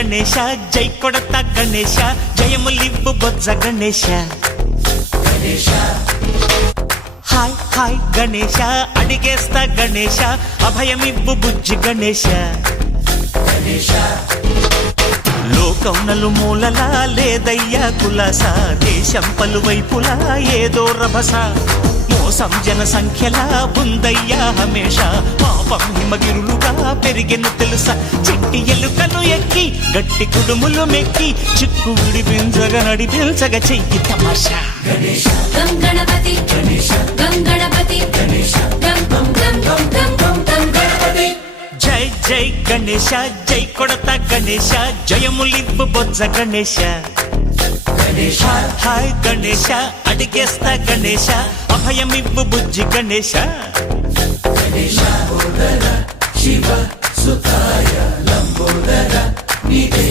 గణేశ జై కొడత గణేశ జయములివ్వు బొజ్జ Ganesha hi hi Ganesha అడిగేస్తా Ganesha అభయమివ్వు బుజ్జి గణేశ లోకం నలుమూలలా లేదయ్యా కులాస దేశం పలువైపులా ఏదో రభస మోసం జన సంఖ్యలా ఉందయ్యా హమేష పాపం హిమగిరులుగా పెరిగెను తెలుసా చిట్టి ఎలుకలు ఎక్కి గట్టి కుడుములు మెక్కి చిక్కు విడిపించగా నడిపించగా చెయ్యి తమాషా గణపతి గణపతి జై జై గణేశ జై కొడత గణేశ జయములివ్వు బొజ్జ గణేశ హాయ్ గణేశ అడిగేస్తా గణేశ అభయమివ్వు బుజ్జి గణేశ శివ సుతాయ లంబోదర నిదే